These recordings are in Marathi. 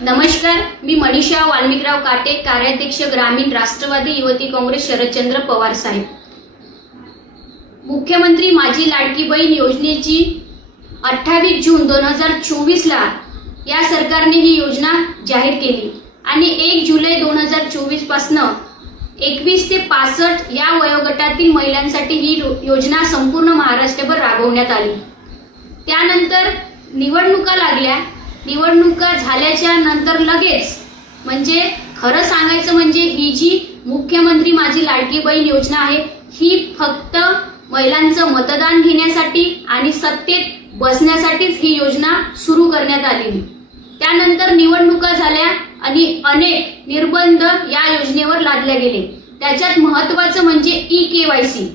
नमस्कार, मी मनीषा वाल्मिकराव काटे, कार्याध्यक्ष ग्रामीण राष्ट्रवादी युवती काँग्रेस शरदचंद्र पवार साहेब। मुख्यमंत्री माझी लाडकी बहीण योजनेची 28 जून 2024 ला या सरकारने ही योजना जाहीर केली आणि 1 जुलै 2024 पासून 21 ते 65 या वयोगटातील महिलांसाठी ही योजना संपूर्ण महाराष्ट्रभर राबवण्यात आली। त्यानंतर निवडणुका लागल्या। निवडणुका झाल्याच्या नंतर लगेच म्हणजे खरं सांगायचं म्हणजे ही जी मुख्यमंत्री माझी लाडकी बहीण योजना आहे ही फक्त महिलांचं मतदान घेण्यासाठी आणि सत्तेत बसण्यासाठीच ही योजना सुरू करण्यात आली। त्यानंतर निवडणुका झाल्या आणि अनेक निर्बंध या योजनेवर लादले गेले। त्याच्यात महत्त्वाचं म्हणजे ई-केवायसी।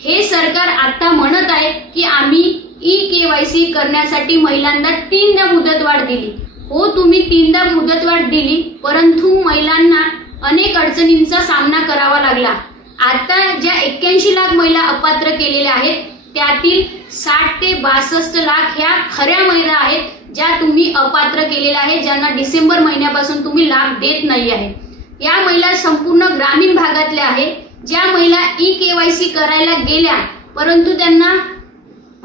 हे सरकार आता म्हणत आहे की आम्ही ई-केवायसी करण्यासाठी महिलांना 3दा मुदतवाढ दिली। हो, तुम्ही 3दा मुदतवाढ दिली, परंतु महिलांना अनेक अडचणींचा सामना करावा लागला। आता ज्या 81 लाख महिला अपात्र केलेल्या आहेत त्यातील 60 ते 62 लाख ह्या खऱ्या महिला आहेत ज्या तुम्ही अपात्र केलेल्या आहेत, ज्यांना डिसेंबर महिन्यापासून तुम्ही लाभ देत नाही आहे। या महिला संपूर्ण ग्रामीण भागातल्या आहेत, ज्या महिला ई-केवायसी करायला गेल्या परंतु त्यांना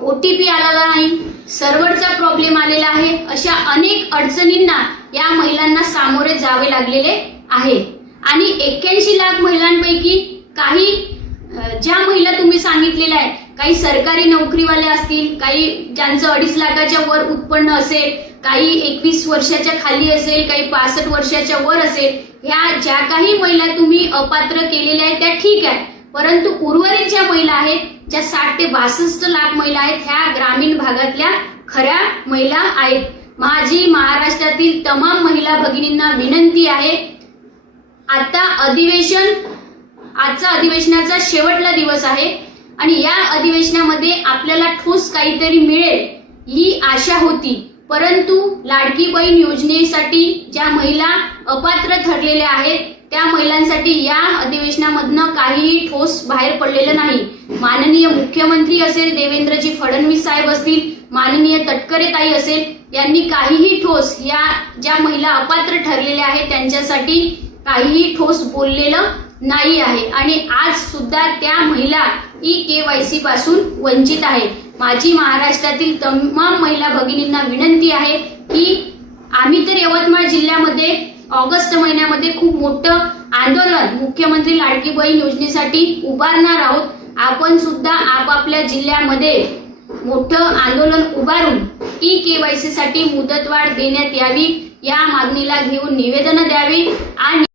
OTP आलेला नाही, सर्व्हरचा प्रॉब्लेम आलेला आहे। अशा अनेक अडचणींना या महिलांना सामोरे जावे लागलेले आहे। आणि 81 लाख महिलांपैकी काही ज्या महिला तुम्ही सांगितलेल्या आहेत, काही सरकारी नोकरीवाले असतील, काही ज्यांचं 2.5 लाखाच्या वर उत्पन्न असेल, काही 21 वर्षाच्या खाली असेल, काही 65 वर्षाच्या वर असेल, ह्या ज्या काही महिला तुम्ही अपात्र केलेल्या आहेत त्या ठीक आहे, परंतु उर्वरित ज्या महिला आहेत, ज्या 60 ते 62 लाख महिला आहेत, ह्या ग्रामीण भागातल्या खऱ्या महिला आहेत। माझी महाराष्ट्रातील तमाम महिला भगिनींना विनंती आहे, आता आजचा अधिवेशनाचा शेवटला दिवस आहे आणि या अधिवेशनामध्ये आपल्याला ठोस काहीतरी मिळेल ही आशा होती, परंतु लाडकी बहीण योजनेसाठी ज्या महिला अपात्र ठरलेल्या आहेत त्या महिलांसाठी या अधिवेशनामधनं काहीही ठोस बाहेर पडलेलं नाही। माननीय मुख्यमंत्री असेल, देवेंद्रजी फडणवीस साहेब असतील, माननीय तटकरे ताई असेल, यांनी काहीही ठोस या ज्या महिला अपात्र ठरलेल्या आहेत त्यांच्यासाठी काहीही ठोस बोललेलं नाही आहे आणि आज सुद्धा त्या महिला ई-केवायसी पासून वंचित आहेत। माझी महाराष्ट्रातील तमाम महिला भगिनींना विनंती आहे की आम्ही तर यवतमाळ जिल्ह्यामध्ये ऑगस्ट महिन्यामध्ये खूप मोठं आंदोलन मुख्यमंत्री लाडकी बहीण योजनेसाठी उभारणार आहोत। आपण सुद्धा आपापल्या जिल्ह्यामध्ये मोठं आंदोलन उभारून ई-केवायसी साठी मुदतवाढ देण्यात यावी या मागणीला घेऊन निवेदन द्यावी आणि